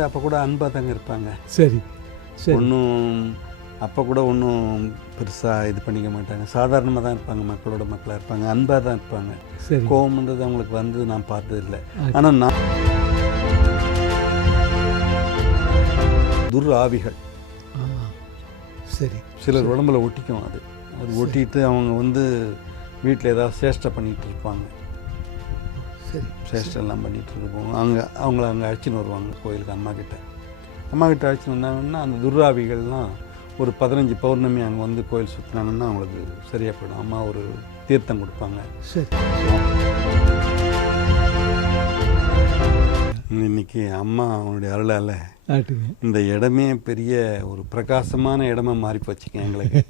வந்து அப்போ கூட அன்பாக தாங்க இருப்பாங்க. சரி சரி. ஒன்றும் அப்போ கூட ஒன்றும் பெருசாக இது பண்ணிக்க மாட்டாங்க. சாதாரணமாக தான் இருப்பாங்க, மக்களோட மக்களாக இருப்பாங்க, அன்பாக தான் இருப்பாங்க. சரி. கோவம்ன்றது அவங்களுக்கு வந்து நான் பார்த்ததில்லை. ஆனால் நான் துர் ஆவிகள் சரி சிலர் உடம்புல ஒட்டிக்கும். அது ஒட்டிட்டு அவங்க வந்து வீட்டில் ஏதாவது சேஷ்டை பண்ணிகிட்டு இருப்பாங்க. சரி. சேஷ்டெல்லாம் பண்ணிகிட்டு இருப்போம். அவங்கள அங்கே அழைச்சின்னு வருவாங்க கோயிலுக்கு. அம்மா கிட்ட அழைச்சின்னு வந்தாங்கன்னா அந்த துர்ராவிகள்லாம் ஒரு 15 பௌர்ணமி அங்கே வந்து கோயில் சுற்றினாங்கன்னா அவங்களுக்கு சரியாக போயிடும். அம்மா ஒரு தீர்த்தம் கொடுப்பாங்க. சரி. இன்னைக்கு அம்மா அவனுடைய அருளால் ஆட்டுங்க. இந்த இடமே பெரிய ஒரு பிரகாசமான இடமா மாறி போச்சுங்க எங்களுக்கு.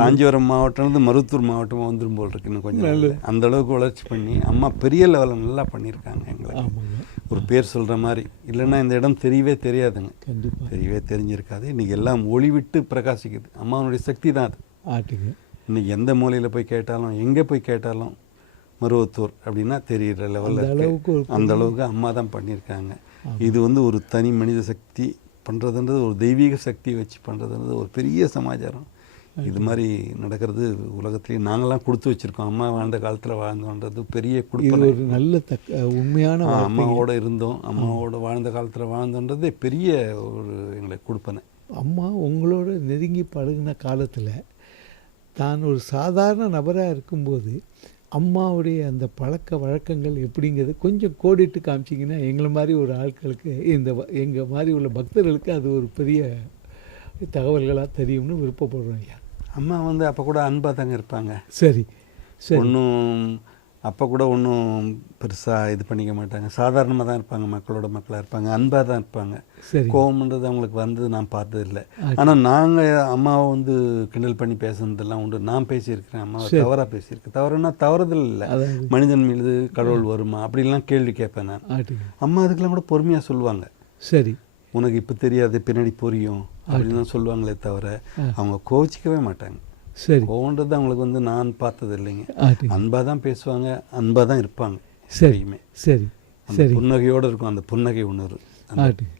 காஞ்சிபுரம் மாவட்டம்லேருந்து மருவத்தூர் மாவட்டமாக வந்துடும் போல் இருக்குன்னு கொஞ்சம் அந்த அளவுக்கு வளர்ச்சி பண்ணி அம்மா பெரிய லெவலில் நல்லா பண்ணியிருக்காங்க எங்களுக்கு. ஒரு பேர் சொல்கிற மாதிரி இல்லைன்னா இந்த இடம் தெரியவே தெரியாதுங்க. தெரியவே தெரிஞ்சிருக்காது. இன்றைக்கி எல்லாம் ஒளி விட்டு பிரகாசிக்குது. அம்மாவனுடைய சக்தி தான் அது. ஆட்டுங்க. இன்றைக்கி எந்த மூலையில் போய் கேட்டாலும் எங்கே போய் கேட்டாலும் மருவத்தூர் அப்படின்னா தெரிகிற லெவலில் அந்த அளவுக்கு அம்மா தான் பண்ணியிருக்காங்க. இது வந்து ஒரு தனி மனித சக்தி பண்ணுறதுன்றது, ஒரு தெய்வீக சக்தியை வச்சு பண்ணுறதுன்றது ஒரு பெரிய சமாச்சாரம். இது மாதிரி நடக்கிறது உலகத்துலேயே நாங்களாம் கொடுத்து வச்சுருக்கோம். அம்மா வாழ்ந்த காலத்தில் வாழ்ந்தோன்றது பெரிய கொடுப்பனை. ஒரு நல்ல உண்மையான அம்மாவோடு இருந்தோம், அம்மாவோட வாழ்ந்த காலத்தில் வாழ்ந்தோன்றதே பெரிய ஒரு எங்களுக்கு கொடுப்பனை. அம்மா உங்களோட நெருங்கி பழகின காலத்தில் தான் ஒரு சாதாரண நபராக இருக்கும்போது அம்மாவுடைய அந்த பழக்க வழக்கங்கள் எப்படிங்கிறது கொஞ்சம் கோடிட்டு காமிச்சிங்கன்னா எங்களை மாதிரி ஒரு ஆட்களுக்கு, எங்கள் மாதிரி உள்ள பக்தர்களுக்கு அது ஒரு பெரிய தகவல்களாக தெரியும்னு விருப்பப்படுறோம் ஐயா. அம்மா வந்து அப்போ கூட அன்பாக தாங்க இருப்பாங்க. சரி சரி. அப்போ கூட ஒன்றும் பெருசாக இது பண்ணிக்க மாட்டாங்க. சாதாரணமாக தான் இருப்பாங்க, மக்களோட மக்களாக இருப்பாங்க, அன்பாக தான் இருப்பாங்க. கோவம்ன்றது அவங்களுக்கு வந்து நான் பார்த்ததில்லை. ஆனால் நாங்கள் அம்மாவை வந்து கிண்டல் பண்ணி பேசுனதெல்லாம் உண்டு. நான் பேசியிருக்கிறேன், அம்மாவை தவறாக பேசியிருக்கேன். தவறுனா தவறுதல் இல்லை, மனிதன் மீது கடவுள் வருமா அப்படின்லாம் கேள்வி கேட்பேன் நான். அம்மா அதுக்கெல்லாம் கூட பொறுமையாக சொல்லுவாங்க. சரி, உனக்கு இப்போ தெரியாது, பின்னாடி புரியும் அப்படின்லாம் சொல்லுவாங்களே தவிர அவங்க கோச்சிக்கவே மாட்டாங்க. சரி. கோவன்றது அவங்களுக்கு வந்து நான் பார்த்தது இல்லைங்க. அன்பாக தான் பேசுவாங்க, அன்பாக தான் இருப்பாங்க. சரியுமே. சரி சரி. புன்னகையோடு இருக்கும் அந்த புன்னகை உணர்வு.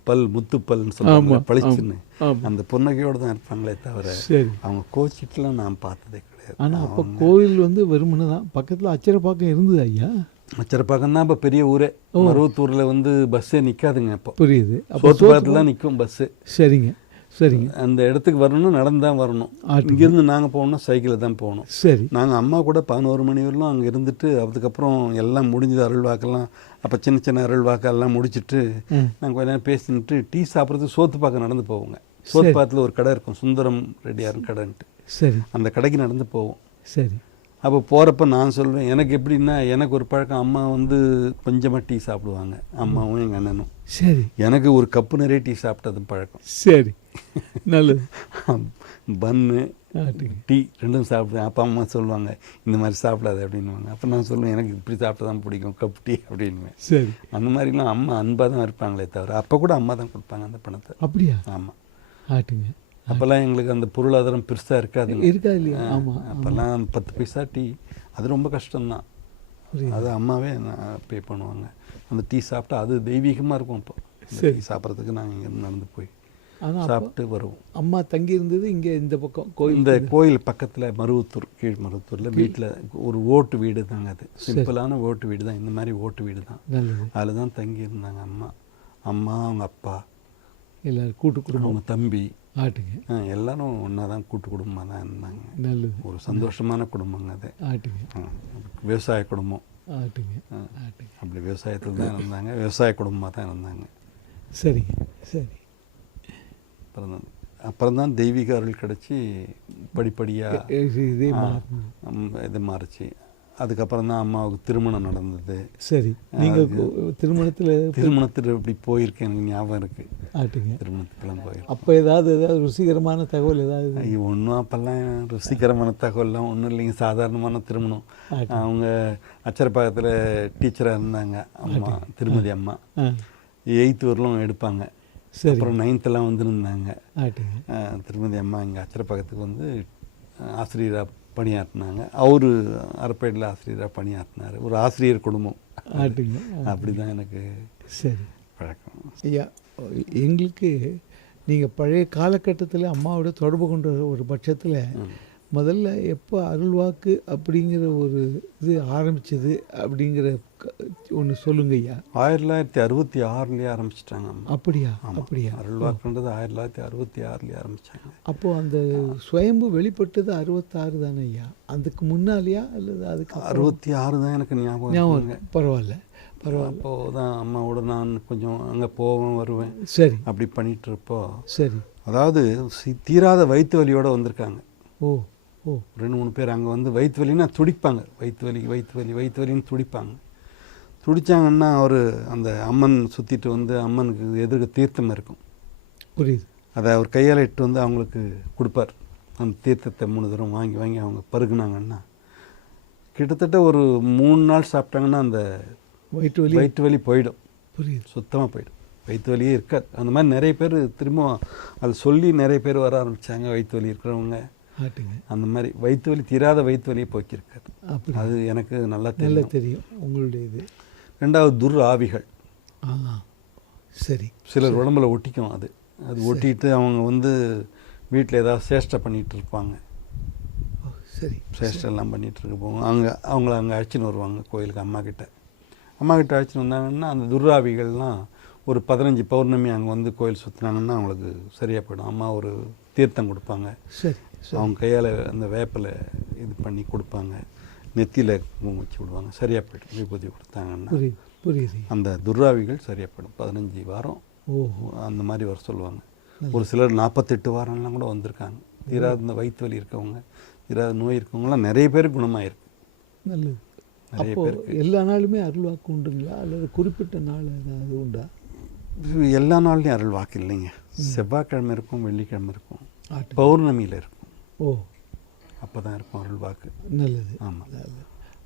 பல் முத்துப்பல்னு சொல்லுவாங்க, பளிச்சுன்னு அந்த புன்னகையோடு தான் இருப்பாங்களே தவிர அவங்க கோச்சிட்டுலாம் நான் பார்த்ததே கிடையாது. ஆனால் அப்போ கோவில் வந்து வெறுமனே தான், பக்கத்தில் அச்சரப்பாக்கம் இருந்தது ஐயா. அச்சரப்பாக்கம் தான் இப்போ பெரிய ஊரே. மருவத்தூரில் வந்து பஸ்ஸே நிற்காதுங்க. இப்போ புரியுது. சோத்துப்பாக்கத்தில் தான் நிற்கும் பஸ்ஸு. சரிங்க சரிங்க. அந்த இடத்துக்கு வரணும்னா நடந்து தான் வரணும். இங்கேருந்து நாங்கள் போகணும்னா சைக்கிளில் தான் போகணும். சரி. நாங்கள் அம்மா கூட 11 மணி வரலும் அங்கே இருந்துட்டு அதுக்கப்புறம் எல்லாம் முடிஞ்சது, அருள்வாக்கெல்லாம் அப்போ சின்ன சின்ன அருள்வாக்கெல்லாம் முடிச்சுட்டு நாங்கள் கொஞ்ச நேரம் பேசிட்டு டீ சாப்பிட்றதுக்கு சோத்துப்பாக்கம் நடந்து போவோங்க. சோத்துப்பாக்கத்தில் ஒரு கடை இருக்கும், சுந்தரம் ரெட்டியார் கடைன்ட்டு. சரி. அந்த கடைக்கு நடந்து போவோம். சரி. அப்போ போகிறப்ப நான் சொல்வேன், எனக்கு எப்படின்னா எனக்கு ஒரு பழக்கம், அம்மா வந்து கொஞ்சமாக டீ சாப்பிடுவாங்க, அம்மாவும் எங்கள் அண்ணனும். சரி. எனக்கு ஒரு கப்பு நிறைய டீ சாப்பிட்டது பழக்கம். சரி, நல்லது. பன்னு டீ ரெண்டும் சாப்பிடுவேன். அப்பா அம்மா சொல்லுவாங்க இந்த மாதிரி சாப்பிடாது அப்படின்வாங்க. அப்போ நான் சொல்லுவேன் எனக்கு இப்படி சாப்பிட்டா தான் பிடிக்கும், கப் டீ அப்படின்வேன். சரி. அந்த மாதிரிலாம் அம்மா அன்பாக தான் இருப்பாங்களே தவிர அப்போ கூட அம்மா தான் கொடுப்பாங்க அந்த பணத்தை. அப்படியா? ஆமாம். ஆட்டுங்க. அப்போல்லாம் எங்களுக்கு அந்த பொருளாதாரம் பெருசாக இருக்காது. இருக்கா இல்லையா? ஆமாம். அப்போல்லாம் 10 பைசா டீ அது ரொம்ப கஷ்டம்தான். அது அம்மாவே பே பண்ணுவாங்க. அந்த டீ சாப்பிட்டா அது தெய்வீகமாக இருக்கும். அப்போ டீ சாப்பிட்றதுக்கு நாங்கள் இங்கேருந்து நடந்து போய் சாப்பிட்டு வருவோம். அம்மா தங்கி இருந்தது இங்கே இந்த பக்கம் கோயில், இந்த கோயில் பக்கத்தில் மருவத்தூர், கீழ் மருவத்தூரில் வீட்டில் ஒரு ஓட்டு வீடு தாங்க. அது சிம்பிளான ஓட்டு வீடு தான், இந்த மாதிரி ஓட்டு வீடு தான். அதில் தான் தங்கி இருந்தாங்க அம்மா அவங்க அப்பா எல்லோரும் கூட்டு குடும்பம், அவங்க தம்பி. ஆட்டுங்க. எல்லாரும் ஒன்றா தான் கூட்டு குடும்பமாக தான் இருந்தாங்க. நல்லது. ஒரு சந்தோஷமான குடும்பங்க அது. ஆட்டுங்க. விவசாய குடும்பம். ஆட்டுங்க. அப்படி விவசாயத்தில் தான் இருந்தாங்க, விவசாய குடும்பமாக தான் இருந்தாங்க. சரிங்க. சரி. அப்புறம் தான் தெய்வீக அருள் கிடச்சி படிப்படியாக இது மாறிச்சு. அதுக்கப்புறம் தான் அம்மாவுக்கு திருமணம் நடந்தது. சரி. நீங்கள் திருமணத்தில் இப்படி போயிருக்கேன், எனக்கு ஞாபகம் இருக்குது. ஆட்டுங்க. திருமணத்துக்கெல்லாம் போயிருக்கேன். அப்போ ஏதாவது ருசிகரமான தகவல் ஏதாவது? ஒன்றும் அப்போல்லாம் ருசிகரமான தகவல்லாம் ஒன்றும் இல்லைங்க, சாதாரணமான திருமணம். அவங்க அச்சரப்பாக்கத்தில் டீச்சராக இருந்தாங்க அம்மா, திருமதி அம்மா. 8th வரலும் எடுப்பாங்க. அப்புறம் 9th வந்துருந்தாங்க. திருமதி அம்மா இங்கே அச்சரப்பாக்கத்துக்கு வந்து ஆசிரியராக பணியாற்றினாங்க. அவர் அரப்பேட்டில் ஆசிரியராக பணியாற்றினார். ஒரு ஆசிரியர் குடும்பம். அப்படி தான் எனக்கு சரி பழக்கம். ஐயா, எங்களுக்கு நீங்கள் பழைய காலகட்டத்தில் அம்மாவோட தொடர்பு கொண்ட ஒரு பட்சத்தில் முதல்ல எப்போ அருள்வாக்கு அப்படிங்கிற ஒரு இது ஆரம்பிச்சது அப்படிங்கிற ஒன்று சொல்லுங்க ஐயா. 1966 ஆரம்பிச்சிட்டாங்க அம்மா. அப்படியா? அப்படியா? அருள்வாக்குன்றது 1966 ஆரம்பிச்சாங்க. அப்போது அந்த சுயம்பு வெளிப்பட்டது 66 தானே ஐயா? அதுக்கு முன்னாலேயா அல்லது அதுக்கு 66 தான் எனக்கு ஞாபகம். பரவாயில்ல பரவாயில்ல. அப்போது தான் அம்மாவோட நான் கொஞ்சம் அங்கே போவேன் வருவேன். சரி. அப்படி பண்ணிட்டு இருப்போம். சரி. அதாவது தீராத வயிற்று வலியோடு வந்திருக்காங்க. ஓ ஓ. 2-3 பேர் அங்கே வந்து வயிற்று வலின்னா துடிப்பாங்க. வயிற்று வலின்னு துடிப்பாங்க. துடித்தாங்கன்னா அவர் அந்த அம்மன் சுற்றிட்டு வந்து அம்மனுக்கு எதிர்க்க தீர்த்தம் இருக்கும். புரியுது. அதை அவர் கையால் இட்டு வந்து அவங்களுக்கு கொடுப்பார். அந்த தீர்த்தத்தை 3 தடவை வாங்கி அவங்க பருகுனாங்கன்னா கிட்டத்தட்ட ஒரு 3 நாள் சாப்பிட்டாங்கன்னா அந்த வயிற்று வலி போயிடும். புரியுது. சுத்தமாக போயிடும். வயிற்று வலியே இருக்காது. அந்த மாதிரி நிறைய பேர் திரும்ப அதை சொல்லி நிறைய பேர் வர ஆரம்பித்தாங்க. வயிற்று வலி இருக்கிறவங்க அந்த மாதிரி வயிற்று வலி தீராத வயிற்று வலியை போக்கியிருக்காரு. அது எனக்கு நல்லா தெரியும் உங்களுடைய இது. 2வது துர்ஆவிகள். சரி. சிலர் உடம்புல ஒட்டிக்கும். அது ஒட்டிட்டு அவங்க வந்து வீட்டில் ஏதாவது சேஷ்டை பண்ணிகிட்டு இருப்பாங்க. சரி. சேஷ்டெல்லாம் பண்ணிகிட்டு இருக்க போவாங்க. அவங்கள அங்கே அழைச்சின்னு வருவாங்க கோயிலுக்கு. அம்மா கிட்ட அழைச்சின்னு வந்தாங்கன்னா அந்த துர்ஆவிகள்லாம் ஒரு 15 பௌர்ணமி அங்கே வந்து கோயில் சுற்றினாங்கன்னா அவங்களுக்கு சரியாக போயிடும். அம்மா ஒரு தீர்த்தம் கொடுப்பாங்க. சரி. அவங்க கையால் அந்த வேப்பில் இது பண்ணி கொடுப்பாங்க. நெத்தியில் குங்குமம் வச்சு விடுவாங்க. சரியாக போய்டும். விபூதி கொடுத்தாங்கன்னா புரியுது. அந்த துர்ஆவிகள் சரியாக போய்டும். 15 வாரம் அந்த மாதிரி வர சொல்லுவாங்க. ஒரு சிலர் 48 வாரம்லாம் கூட வந்திருக்காங்க. தீராத இந்த வயிற்று வலி இருக்கவங்க, தீராத நோய் இருக்கவங்களாம் நிறைய பேர் குணமாயிருக்கு. நல்லது. நிறைய பேர் எல்லா நாளுமே அருள்வாக்கு உண்டுங்களா அல்லது குறிப்பிட்ட நாள் ஏதாவது உண்டா? எல்லா நாள்லையும் அருள்வாக்கு இல்லைங்க. செவ்வாய்க்கிழமை இருக்கும், வெள்ளிக்கிழமை இருக்கும், பௌர்ணமியில் இருக்கும். ஓ, அப்போ தான் இருக்கும் அருள்வாக்கு. நல்லது. ஆமாம்.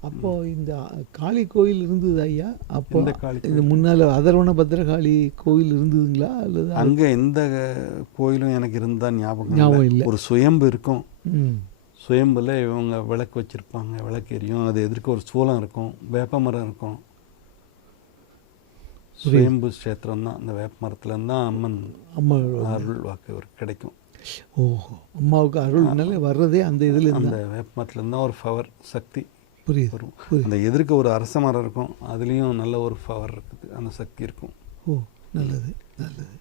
அப்போது இந்த காளி கோயில் இருந்தது ஐயா? அப்போ இந்த காளி இது முன்னால் அதர்வன பத்திரகாளி கோயில் இருந்ததுங்களா அல்லது அங்கே எந்த கோயிலும் எனக்கு இருந்தால் ஞாபகம் இல்லை. ஒரு சுயம்பு இருக்கும். சுயம்பில் இவங்க விளக்கு வச்சுருப்பாங்க. விளக்கு எரியும். அது எதிர்க்க ஒரு சூளம் இருக்கும், வேப்ப மரம் இருக்கும். சுயம்பு கஷேத்திரம் தான். அந்த வேப்ப மரத்துலேருந்து தான் அம்மா அருள் வாக்கு கிடைக்கும். ஓஹோ. அம்மாவுக்கு அருள்னால வர்றதே அந்த இதில் அந்த வேப்ப மரத்துலேருந்து தான் ஒரு பவர் சக்தி. புரியுது. வரும். அந்த எதிர்க்க ஒரு அரச மரம் இருக்கும். அதுலேயும் நல்ல ஒரு பவர் இருக்குது. அந்த சக்தி இருக்கும். ஓ, நல்லது நல்லது.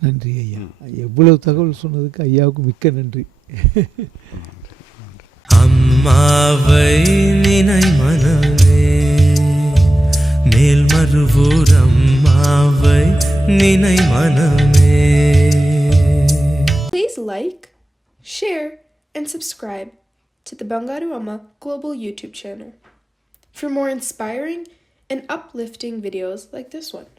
நன்றி ஐயா. எவ்வளவு தகவல் சொன்னதுக்கு ஐயாவுக்கு மிக்க நன்றி. அம்மாவை நினை மனமே, மேல்மருவூர் அம்மாவை நினை மனமே. Please like, share, and subscribe to the Bangaru Amma Global YouTube channel for more inspiring and uplifting videos like this one.